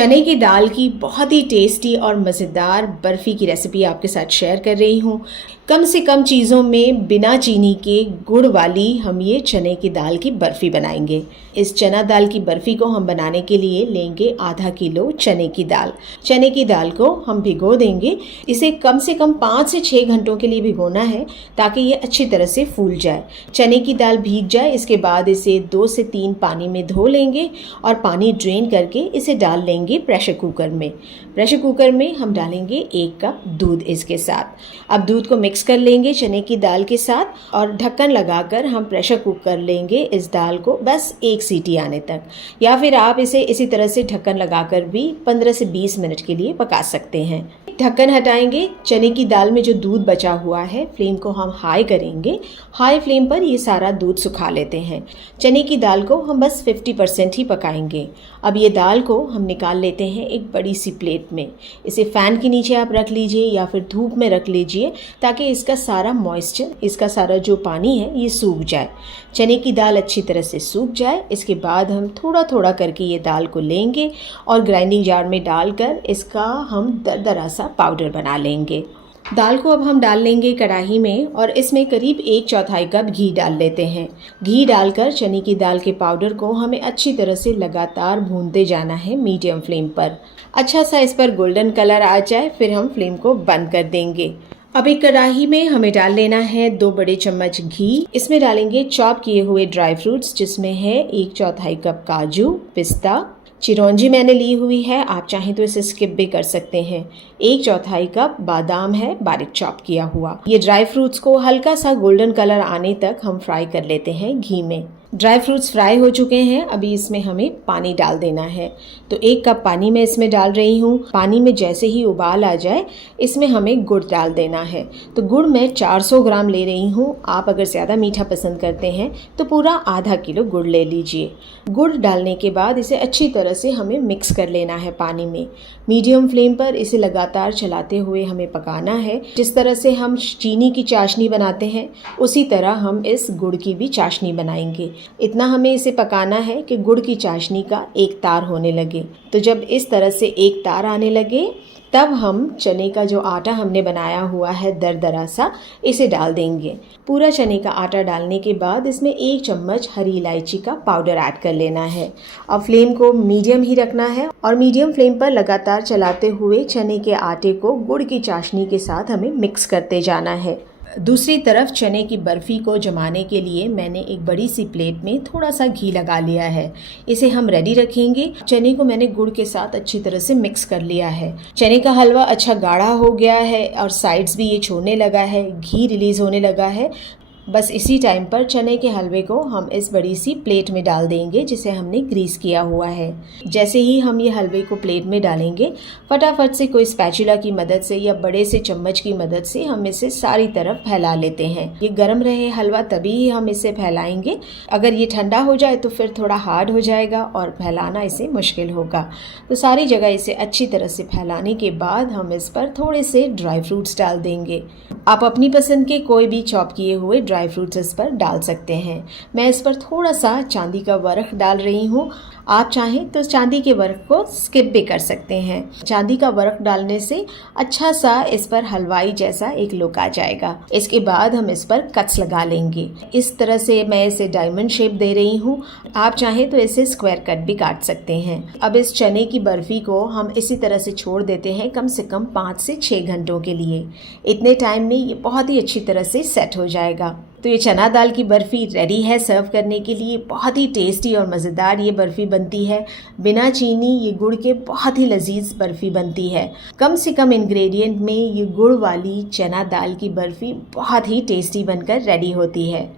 चने की दाल की बहुत ही टेस्टी और मज़ेदार बर्फ़ी की रेसिपी आपके साथ शेयर कर रही हूँ। कम से कम चीज़ों में बिना चीनी के गुड़ वाली हम ये चने की दाल की बर्फ़ी बनाएंगे। इस चना दाल की बर्फ़ी को हम बनाने के लिए लेंगे आधा किलो चने की दाल। चने की दाल को हम भिगो देंगे। इसे कम से कम 5 से 6 घंटों के लिए भिगोना है ताकि ये अच्छी तरह से फूल जाए। चने की दाल भीग जाए, इसके बाद इसे 2 से 3 पानी में धो लेंगे और पानी ड्रेन करके इसे डाल लेंगे प्रेशर कुकर में। प्रेशर कुकर में हम डालेंगे 1 कप दूध इसके साथ। अब दूध को मिक्स कर लेंगे चने की दाल के साथ और ढक्कन लगाकर हम प्रेशर कुक कर लेंगे इस दाल को बस 1 सीटी आने तक, या फिर आप इसे इसी तरह से ढक्कन लगाकर भी 15 से 20 मिनट के लिए पका सकते हैं। ढक्कन हटाएंगे। चने की दाल में जो दूध बचा हुआ है, फ्लेम को हम हाई करेंगे। हाई फ्लेम पर ये सारा दूध सुखा लेते हैं। चने की दाल को हम बस 50% ही पकाएंगे। अब ये दाल को हम निकाल लेते हैं एक बड़ी सी प्लेट में। इसे फ़ैन के नीचे आप रख लीजिए या फिर धूप में रख लीजिए ताकि इसका सारा मॉइस्चर, इसका सारा जो पानी है ये सूख जाए। चने की दाल अच्छी तरह से सूख जाए, इसके बाद हम थोड़ा थोड़ा करके ये दाल को लेंगे और ग्राइंडिंग जार में डालकर इसका हम दरदरा सा पाउडर बना लेंगे। दाल को अब हम डाल लेंगे कढ़ाई में और इसमें करीब 1/4 कप घी डाल लेते हैं। घी डालकर चने की दाल के पाउडर को हमें अच्छी तरह से लगातार भूनते जाना है मीडियम फ्लेम पर। अच्छा सा इस पर गोल्डन कलर आ जाए फिर हम फ्लेम को बंद कर देंगे। अब एक कढ़ाई में हमें डाल लेना है 2 बड़े चम्मच घी। इसमें डालेंगे चॉप किए हुए ड्राई फ्रूट्स, जिसमें है 1/4 कप काजू, पिस्ता, चिरौंजी मैंने ली हुई है, आप चाहें तो इसे स्किप भी कर सकते हैं। 1/4 कप बादाम है बारीक चॉप किया हुआ। ये ड्राई फ्रूट्स को हल्का सा गोल्डन कलर आने तक हम फ्राई कर लेते हैं घी में। ड्राई फ्रूट्स फ्राई हो चुके हैं। अभी इसमें हमें पानी डाल देना है। तो 1 कप पानी मैं इसमें डाल रही हूँ। पानी में जैसे ही उबाल आ जाए इसमें हमें गुड़ डाल देना है। तो गुड़ मैं 400 ग्राम ले रही हूँ। आप अगर ज़्यादा मीठा पसंद करते हैं तो पूरा आधा किलो गुड़ ले लीजिए। गुड़ डालने के बाद इसे अच्छी तरह से हमें मिक्स कर लेना है पानी में। मीडियम फ्लेम पर इसे लगातार चलाते हुए हमें पकाना है। जिस तरह से हम चीनी की चाशनी बनाते हैं उसी तरह हम इस गुड़ की भी चाशनी बनाएंगे। इतना हमें इसे पकाना है कि गुड़ की चाशनी का एक तार होने लगे। तो जब इस तरह से एक तार आने लगे तब हम चने का जो आटा हमने बनाया हुआ है दरदरा सा, इसे डाल देंगे। पूरा चने का आटा डालने के बाद इसमें 1 चम्मच हरी इलायची का पाउडर ऐड कर लेना है। अब फ्लेम को मीडियम ही रखना है और मीडियम फ्लेम पर लगातार चलाते हुए चने के आटे को गुड़ की चाशनी के साथ हमें मिक्स करते जाना है। दूसरी तरफ चने की बर्फ़ी को जमाने के लिए मैंने एक बड़ी सी प्लेट में थोड़ा सा घी लगा लिया है। इसे हम रेडी रखेंगे। चने को मैंने गुड़ के साथ अच्छी तरह से मिक्स कर लिया है। चने का हलवा अच्छा गाढ़ा हो गया है और साइड्स भी ये छोड़ने लगा है, घी रिलीज़ होने लगा है। बस इसी टाइम पर चने के हलवे को हम इस बड़ी सी प्लेट में डाल देंगे जिसे हमने ग्रीस किया हुआ है। जैसे ही हम ये हलवे को प्लेट में डालेंगे, फटाफट से कोई स्पैचुला की मदद से या बड़े से चम्मच की मदद से हम इसे सारी तरफ फैला लेते हैं। ये गर्म रहे हलवा तभी ही हम इसे फैलाएंगे। अगर ये ठंडा हो जाए तो फिर थोड़ा हार्ड हो जाएगा और फैलाना इसे मुश्किल होगा। तो सारी जगह इसे अच्छी तरह से फैलाने के बाद हम इस पर थोड़े से ड्राई फ्रूट्स डाल देंगे। आप अपनी पसंद के कोई भी चॉप किए हुए ड्राई फ्रूट्स इस पर डाल सकते हैं। मैं इस पर थोड़ा सा चांदी का वर्क डाल रही हूँ। आप चाहें तो चांदी के वर्क को स्किप भी कर सकते हैं। चांदी का वर्क डालने से अच्छा सा इस पर हलवाई जैसा एक लुक आ जाएगा। इसके बाद हम इस पर कट्स लगा लेंगे। इस तरह से मैं इसे डायमंड शेप दे रही हूँ। आप चाहें तो इसे स्क्वायर कट भी काट सकते हैं। अब इस चने की बर्फ़ी को हम इसी तरह से छोड़ देते हैं कम से कम 5 से 6 घंटों के लिए। इतने टाइम में ये बहुत ही अच्छी तरह से सेट हो जाएगा। तो ये चना दाल की बर्फ़ी रेडी है सर्व करने के लिए। बहुत ही टेस्टी और मज़ेदार ये बर्फ़ी बनती है। बिना चीनी ये गुड़ के बहुत ही लजीज बर्फ़ी बनती है। कम से कम इंग्रेडिएंट में ये गुड़ वाली चना दाल की बर्फ़ी बहुत ही टेस्टी बनकर रेडी होती है।